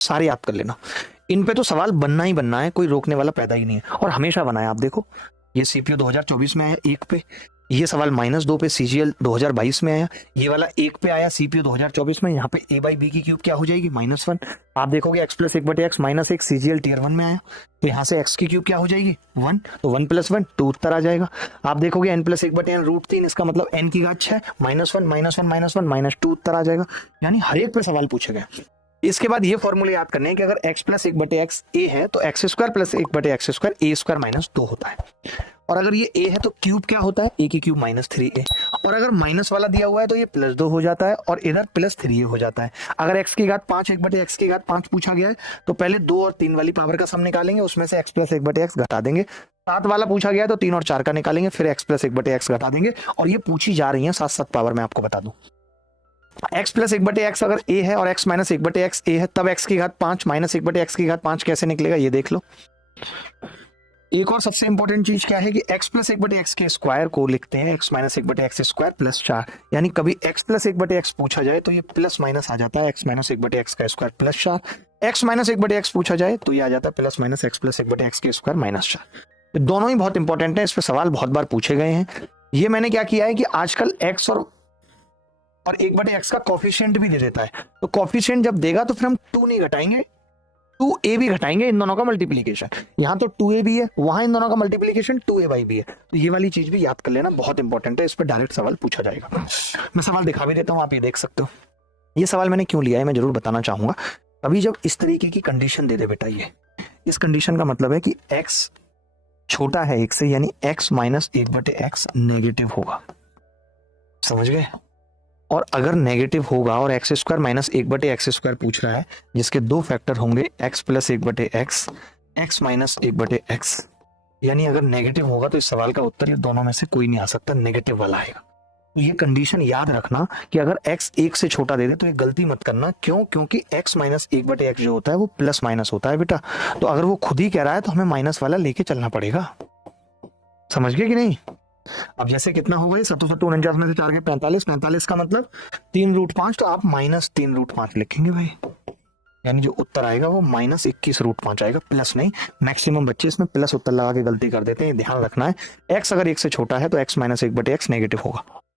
सारे याद कर लेना, इन पे तो सवाल बनना ही बनना है, कोई रोकने वाला पैदा ही नहीं है, और हमेशा बना है। आप देखो ये सीपीयू 2024 में आया 1 पे, ये सवाल -2 पे सीजीएल 2022 में आया, ये वाला 1 पे आया सीपीयू 2024 में, यहाँ पे a/b की क्यूब क्या हो जाएगी -1। आप देखोगे x + 1/x -1 सीजीएल टियर 1 में आया, तो यहाँ से x की क्यूब क्या हो जाएगी 1, तो 1 + 1 2 उत्तर आ जाएगा। आप देखोगे n + 1/n √3, इसका मतलब n की घात 6 -1 -1 -1 -2 उत्तर आ जाएगा। यानी हर एक पे सवाल पूछे गए। इसके बाद ये फॉर्मूले याद करने हैं कि अगर x + 1/x a है तो x² + 1/x² a² - 2 होता है, और अगर ये a है तो क्यूब क्या होता है, a की क्यूब -3a, और अगर माइनस वाला दिया हुआ है तो ये +2 हो जाता है और इधर +3a हो जाता है। अगर x की घात 5 1/x की घात 5 पूछा गया है तो पहले 2 और 3 वाली पावर का सम निकालेंगे, उसमें से x + 1/x घटा देंगे। 7 वाला पूछा गया है तो 3 और 4 का निकालेंगे, फिर x + 1/x घटा देंगे, और ये पूछी जा रही है 7 पावर। मैं आपको बता दूं x + 1/x अगर a है और x - 1/x a है, तब x की घात 5 - 1/x की घात 5 कैसे निकलेगा ये देख लो। एक और सबसे इंपॉर्टेंट चीज क्या है कि x + 1/x के स्क्वायर को लिखते हैं x - 1/x² + 4, यानी कभी x + 1/x पूछा जाए तो ये प्लस माइनस आ जाता है x - 1/x का स्क्वायर + 4, x - 1/x पूछा जाए तो ये आ जाता है +- x + 1/x के स्क्वायर -4। दोनों ही बहुत इंपॉर्टेंट है, इस पर सवाल बहुत बार पूछे गए हैं। ये मैंने क्या किया है कि आजकल x और 1/x का कॉफिशिएंट भी दे देता है, तो कॉफिशिएंट जब देगा तो फिर हम 2 नहीं घटाएंगे, 2a भी घटाएंगे, इन दोनों का मल्टीप्लीकेशन। यहाँ तो 2a भी है, वहां इन दोनों का मल्टीप्लीकेशन 2a भी है, तो ये वाली चीज भी याद कर लेना, बहुत इंपॉर्टेंट है, इस पर डायरेक्ट सवाल पूछा जाएगा। मैं सवाल दिखा भी देता हूँ, आप ये देख सकते हो। ये सवाल मैंने क्यों लिया है मैं जरूर बताना चाहूंगा। अभी जब इस तरीके की कंडीशन दे दे बेटा, ये इस कंडीशन का मतलब है कि x छोटा है 1 से, यानी x - 1/x नेगेटिव होगा, समझ गए। और अगर नेगेटिव होगा और x² - 1/x² पूछ रहा है, जिसके 2 फैक्टर होंगे x + 1/x, x - 1/x, यानी अगर नेगेटिव होगा तो इस सवाल का उत्तर ये दोनों में से कोई नहीं आ सकता, नेगेटिव वाला आएगा। तो ये कंडीशन याद रखना कि अगर x 1 से छोटा दे दे तो ये गलती मत करना। क्यों? क्योंकि x - 1/x जो होता है वो प्लस माइनस होता है बेटा, तो अगर वो खुद ही कह रहा है तो हमें माइनस वाला लेके चलना पड़ेगा, समझ गए कि नहीं। अब जैसे कितना होगा ये 7 7 49 में से 4 के 45, 45 का मतलब 3√5, तो आप -3√5 लिखेंगे भाई, यानी जो उत्तर आएगा वो -21√5 आएगा, प्लस नहीं। मैक्सिमम बच्चे इसमें प्लस उत्तर लगा के गलती कर देते हैं, ध्यान रखना है। x अगर 1 से छोटा है तो x - 1/x नेगेटिव होगा।